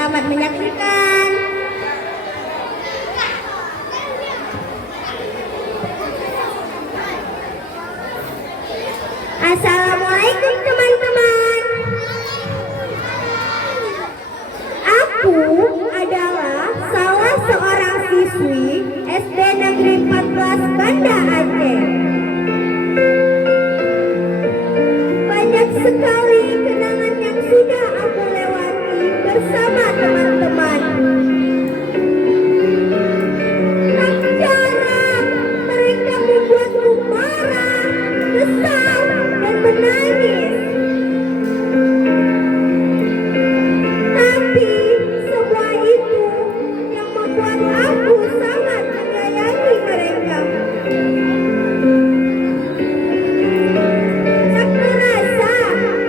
Selamat menyaksikan. Assalamualaikum teman-teman. Aku adalah salah seorang siswi SD Negeri 14 Banda Aceh. Banyak sekali kenangan yang sudah aku lewati bersama teman-teman. Tak jarang mereka membuatku marah, kesal, dan menangis. Tapi semua itu yang membuat aku sangat menyayangi mereka. Tak terasa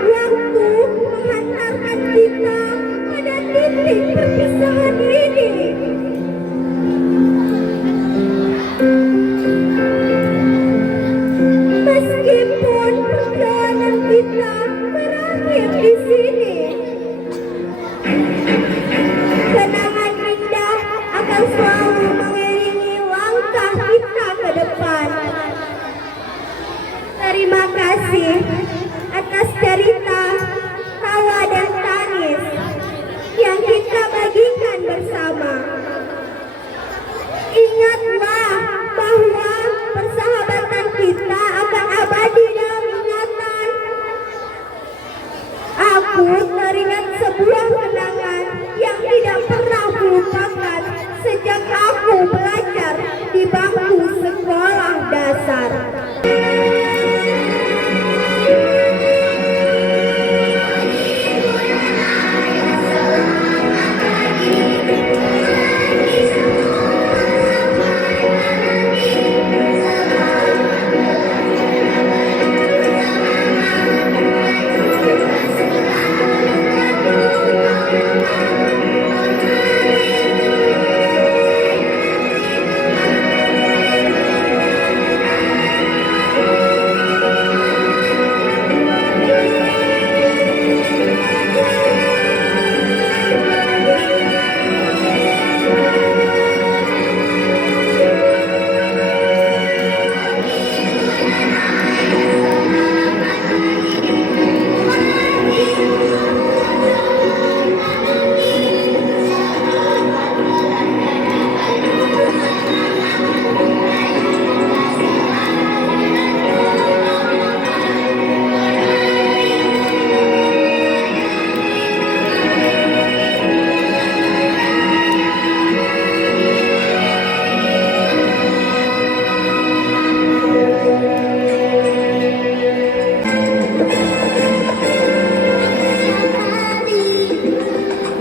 waktu menghantarkan kita pada titik perpisahan ini. Meskipun perjalanan kita berakhir di sini, kenangan indah akan selalu mengiringi langkah kita ke depan. Terima kasih atas cerita, tawa dan tangis yang kita bagikan bersama. Ingatlah bahwa persahabatan kita akan abadi dalam ingatan. Aku teringat sebuah kenangan yang tidak pernah kulupakan sejak aku belajar di bangku sekolah dasar.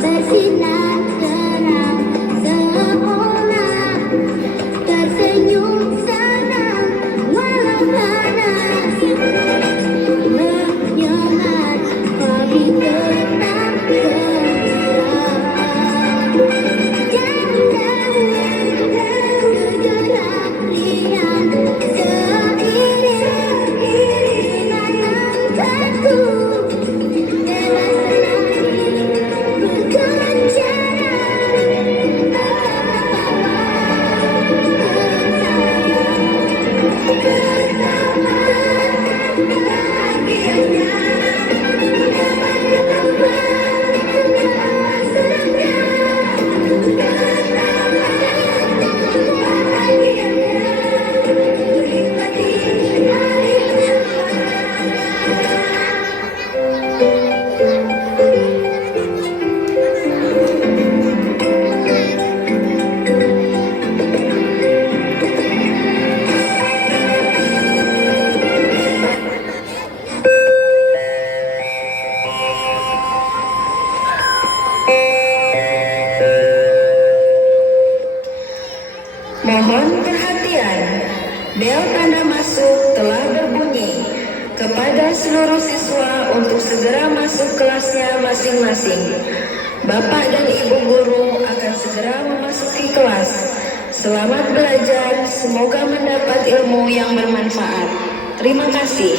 Bersinar terang seolah tersenyum senang walau panas, menyengat tapi tetap gembira. Jauh-jauh bergerak riang seiring iringan angkatku. Mohon perhatian, bel tanda masuk telah berbunyi. Kepada seluruh siswa untuk segera masuk kelasnya masing-masing. Bapak dan Ibu guru akan segera memasuki kelas. Selamat belajar, semoga mendapat ilmu yang bermanfaat. Terima kasih.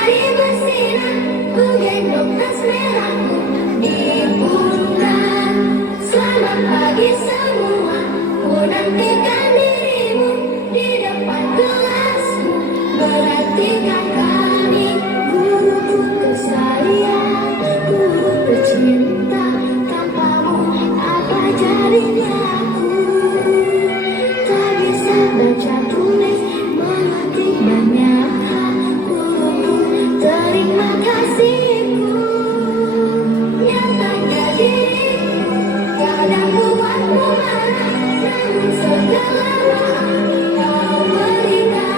matahari bersinar, ku gendong tas merahku di pundak. Selamat pagi semua, ku nantikan dirimu di depan kelasmu. Perhatikan kami, guruku kesayangan, guru tercinta. Tanpamu apa jadinya aku? Tak bisa baca tulis, mengetik banyak hal. Guruku, terima kasihku. Nyatanya dirimu kadang buatku marah, namun segala maaf kau berikan.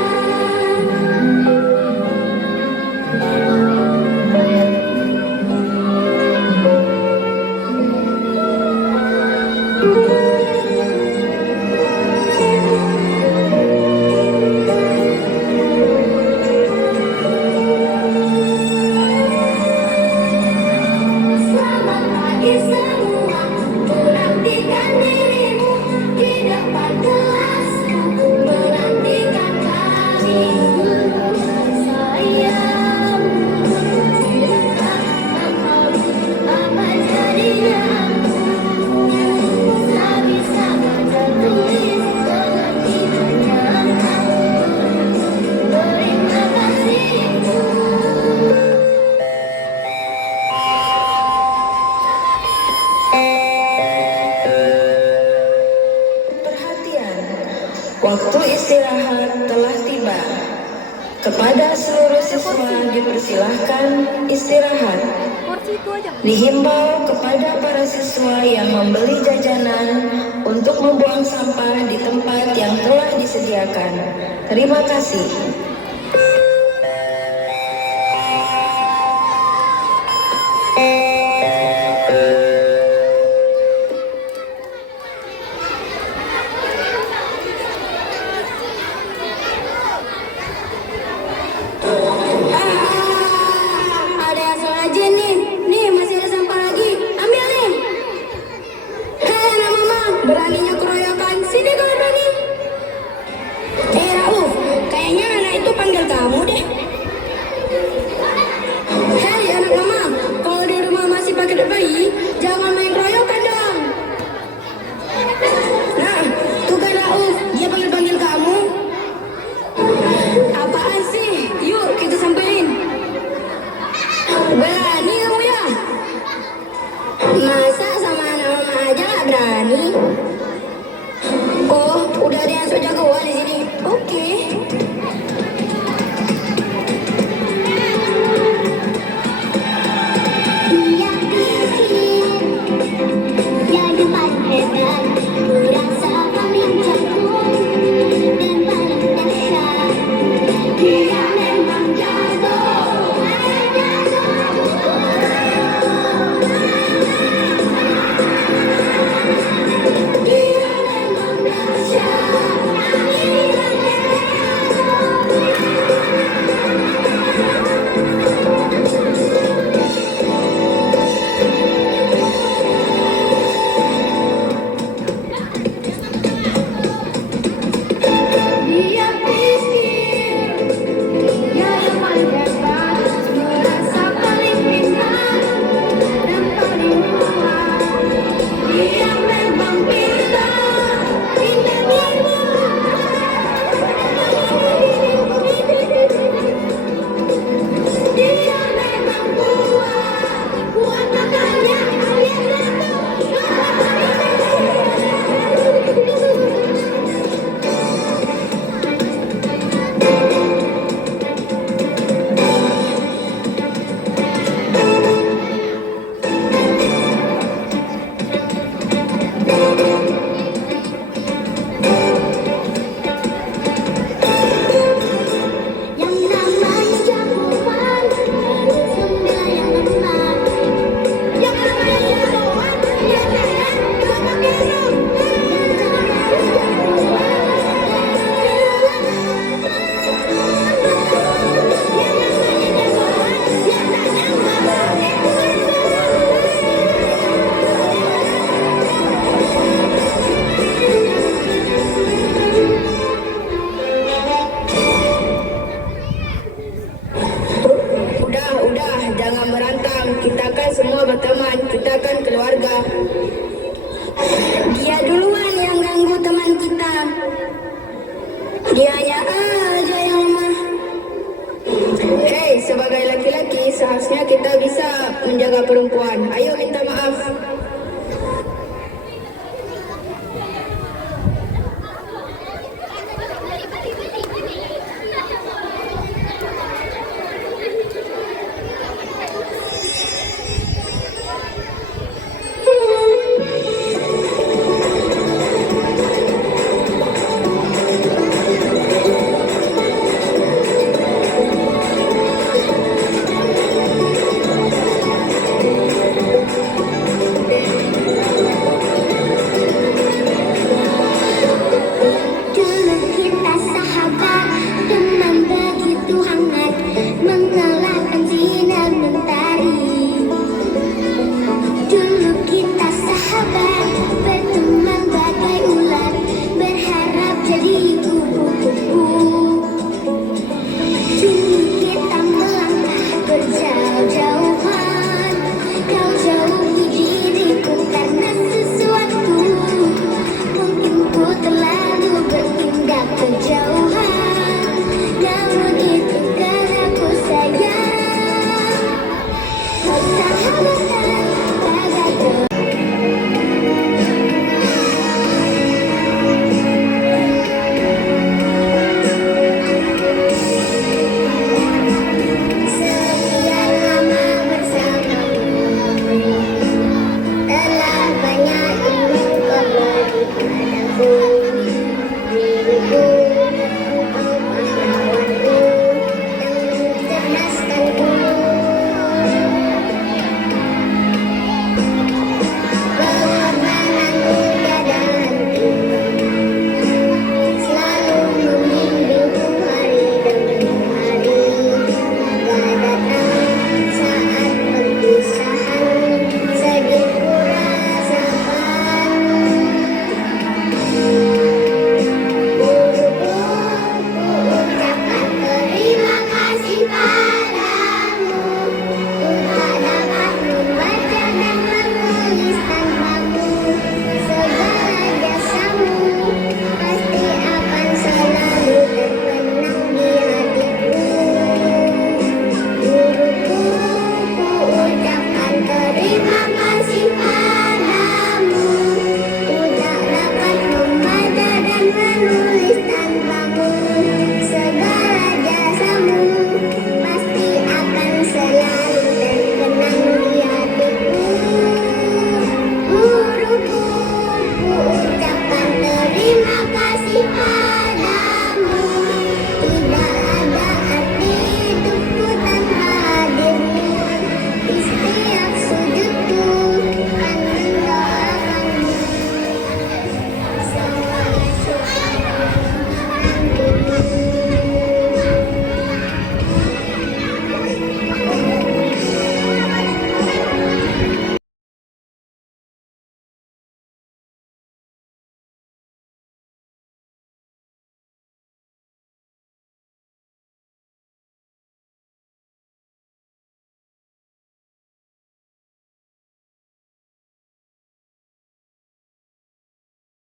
Selamat pagi semua, ku nantikan dirimu di depan kelasmu. Menantikan kami, guru sayang. Apa jadinya aku? Tak bisa baca tulis, mengerti banyak hal. Terima kasihku. Perhatian, waktu istirahat telah tiba. Kepada seluruh siswa dipersilahkan istirahat. Porsi itu aja. Dihimbau kepada para siswa yang membeli jajanan untuk membuang sampah di tempat yang telah disediakan. Terima kasih. Ada yang salah aja nih. Nih masih ada sampah lagi. Ambil nih. Hei anak mama, beraninya keroyokan. Sini kalau berani. Rauf, kayaknya anak semua berteman, kita kan keluarga. Dia duluan yang ganggu teman kita. Dianya aja yang lemah. Hei, sebagai laki-laki seharusnya kita bisa menjaga perempuan. Ayo kita